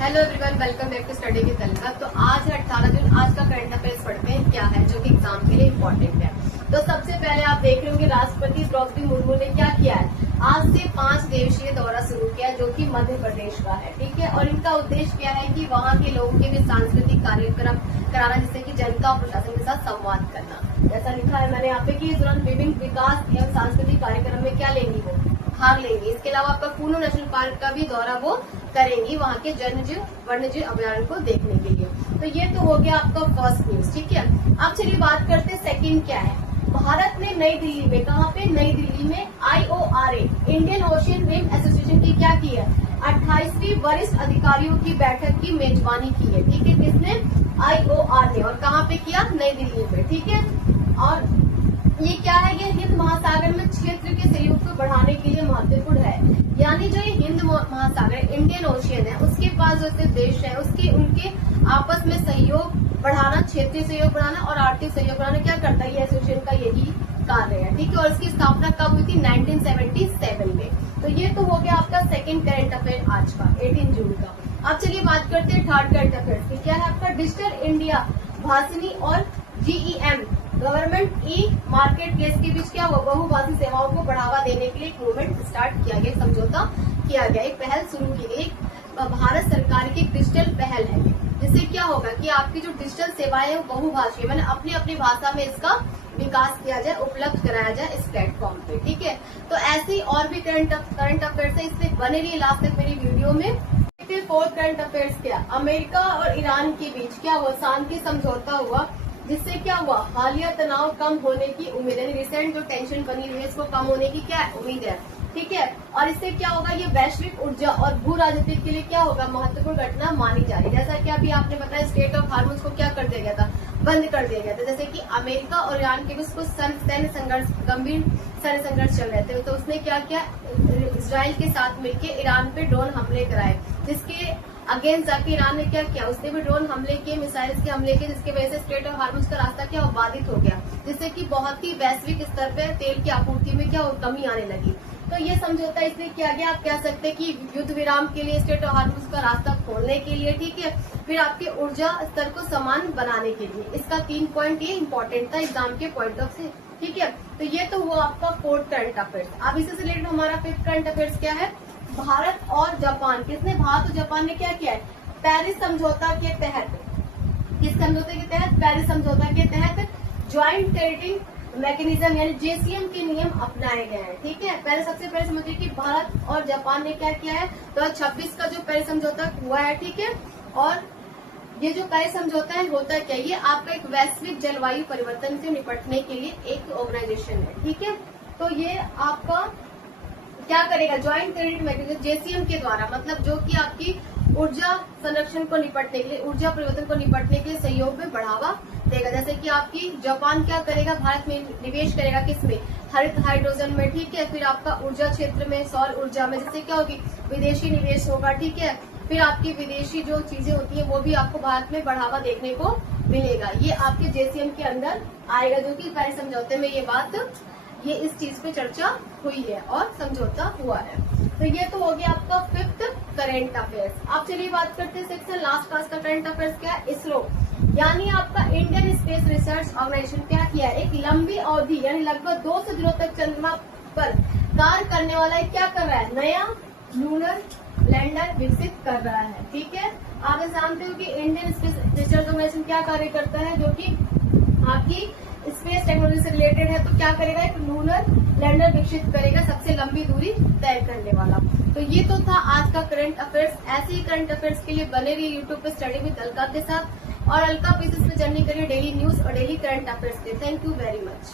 Hello everyone, welcome back to study with Alka. तो आज है 18 जून। आज का करंट अफेयर्स पढ़ते हैं क्या है जो कि एग्जाम के लिए इम्पोर्टेंट है। तो सबसे पहले आप देख रहे होंगे राष्ट्रपति द्रौपदी मुर्मू ने क्या किया है, आज से 5 दिवसीय दौरा शुरू किया जो कि मध्य प्रदेश का है। ठीक है, और इनका उद्देश्य क्या है कि वहाँ के लोगों के भी सांस्कृतिक कार्यक्रम कराना, जिससे कि जनता और प्रशासन के साथ संवाद करना। जैसा लिखा है मैंने यहाँ पे कि इस दौरान विभिन्न विकास एवं सांस्कृतिक कार्यक्रम में क्या लेंगी, वो भाग लेंगे। इसके अलावा आपका कूनो नेशनल पार्क का भी दौरा वो करेंगी, वहाँ के वन्यजीव अभ्यारण्य को देखने के लिए। तो ये तो हो गया आपका फर्स्ट न्यूज। ठीक है, अब चलिए बात करते हैं सेकंड क्या है। भारत ने नई दिल्ली में, कहाँ पे, नई दिल्ली में IORA Indian Ocean Rim Association की क्या की है, 28वीं वरिष्ठ अधिकारियों की बैठक की मेजबानी की है। ठीक है, किसने, IOR ने, और कहाँ पे किया, नई दिल्ली में। ठीक है, और ये क्या है, ये हिंद महासागर में क्षेत्र के सहयोग को बढ़ाने के लिए महत्वपूर्ण है। यानी जो ये हिंद महासागर इंडियन ओशियन है, उसके पास जो देश है उनके आपस में सहयोग बढ़ाना, क्षेत्रीय सहयोग बढ़ाना और आर्थिक सहयोग बढ़ाना क्या करता है, ये एसोसिएशन का यही कार्य है। ठीक है, और इसकी स्थापना कब हुई थी, 1977 में। तो ये तो हो गया आपका सेकंड करंट अफेयर आज का, 18 जून का। अब चलिए बात करते हैं थर्ड करंट अफेयर की। क्या है आपका, डिजिटल इंडिया भाषिनी और GEM गवर्नमेंट मार्केट प्लेस के बीच क्या हुआ, बहुभाषी सेवाओं को बढ़ावा देने के लिए एक मूवमेंट स्टार्ट किया गया, समझौता किया गया, एक पहल शुरू की गई। भारत सरकार की एक डिजिटल पहल है, जिससे क्या होगा कि आपकी जो डिजिटल सेवाएं है वो बहुभाषीय, मैंने अपनी अपनी भाषा में इसका विकास किया जाए, उपलब्ध कराया जाए इस प्लेटफॉर्म पे। ठीक है, तो ऐसी और भी करंट अफेयर्स है, इससे बने रहिए लास्ट तक मेरी वीडियो में। फोर्थ करंट अफेयर्स क्या, अमेरिका और ईरान के बीच क्या हुआ, शांति समझौता हुआ, जिससे क्या हुआ, हालिया तनाव कम होने की उम्मीद है। रिसेंट जो टेंशन बनी हुई है इसको कम होने की क्या उम्मीद है। ठीक है, और इससे क्या होगा, ये वैश्विक ऊर्जा और भू राजनीति के लिए क्या होगा, महत्वपूर्ण घटना मानी जा रही है। जैसा कि अभी आपने बताया, स्टेट ऑफ हार्मोन्स को क्या कर दिया गया था, बंद कर दिया गया था। जैसे कि अमेरिका और ईरान के बीच कुछ गंभीर सैन्य संघर्ष चल रहे थे, तो उसने क्या किया, इजराइल के साथ मिलकर ईरान पे ड्रोन हमले कराए, जिसके अगेंस्ट जाके ईरान ने क्या किया, उसने भी ड्रोन हमले किए, मिसाइल्स के हमले किए, जिसकी वजह से स्ट्रेट ऑफ हार्मोन्स का रास्ता क्या बाधित हो गया, जिससे कि बहुत ही वैश्विक स्तर पे तेल की आपूर्ति में क्या कमी आने लगी। तो ये समझौता इसलिए किया गया, आप कह सकते हैं कि युद्ध विराम के लिए, स्ट्रेट ऑफ हार्मोन्स का रास्ता खोलने के लिए। ठीक है, फिर आपके ऊर्जा स्तर को समान बनाने के लिए। इसका 3 पॉइंट ये इंपॉर्टेंट था एग्जाम के पॉइंट ऑफ से। ठीक है, तो ये तो हुआ आपका फोर्थ करंट अफेयर्स। अब इससे रिलेटेड हमारा फिफ्थ करंट अफेयर्स क्या है, भारत और जापान, किसने, भारत और जापान ने क्या किया है, पेरिस समझौता के तहत, किस समझौते के तहत, पेरिस समझौता के तहत ज्वाइंट टेरिटरी मैकेनिज्म यानी JCM के नियम अपनाए गए हैं। ठीक है, पहले सबसे पहले समझिए कि भारत और जापान ने क्या किया है, 2026 का जो पेरिस समझौता हुआ है। ठीक है, और ये जो पेरिस समझौता है होता है क्या, ये आपका एक वैश्विक जलवायु परिवर्तन से निपटने के लिए एक ऑर्गेनाइजेशन है। ठीक है, तो ये आपका क्या करेगा, ज्वाइंट टेरिटरी मैकेनिज्म JCM के द्वारा, मतलब जो कि आपकी ऊर्जा संरक्षण को निपटने के लिए, ऊर्जा परिवर्तन को निपटने के लिए सहयोग में बढ़ावा देगा। जैसे कि आपकी जापान क्या करेगा, भारत में निवेश करेगा, किसमें, हरित हाइड्रोजन में। ठीक है, फिर आपका ऊर्जा क्षेत्र में, सौर ऊर्जा में, जिससे क्या होगी, विदेशी निवेश होगा। ठीक है, फिर आपकी विदेशी जो चीजें होती है वो भी आपको भारत में बढ़ावा देखने को मिलेगा। ये आपके JCM के अंदर आएगा, जो कि पेरिस समझौते में ये इस चीज पे चर्चा हुई है और समझौता हुआ है। तो ये तो हो गया आपका फिफ्थ करंट अफेयर्स। अब चलिए बात करते हैं सेक्शन लास्ट क्लास का करंट अफेयर्स क्या है, इसरो यानी आपका इंडियन स्पेस रिसर्च ऑर्गेनाइजेशन क्या किया है, एक लंबी अवधि यानी लगभग 200 दिनों तक चंद्रमा पर कार्य करने वाला है, क्या कर रहा है, नया लूनर लैंडर विकसित कर रहा है। ठीक है, आप जानते हो कि इंडियन स्पेस रिसर्च ऑर्गेनाइजेशन क्या कार्य करता है, जो कि आपकी स्पेस टेक्नोलॉजी से रिलेटेड है। तो क्या करेगा, एक लूनर लैंडर विकसित करेगा, सबसे लंबी दूरी तय करने वाला। तो ये तो था आज का करंट अफेयर्स। ऐसे ही करंट अफेयर्स के लिए बने रहिए यूट्यूब पे स्टडी विद अलका के साथ, और अलका पीसेस में जर्नी करिए डेली न्यूज और डेली करंट अफेयर्स के। Thank you very much.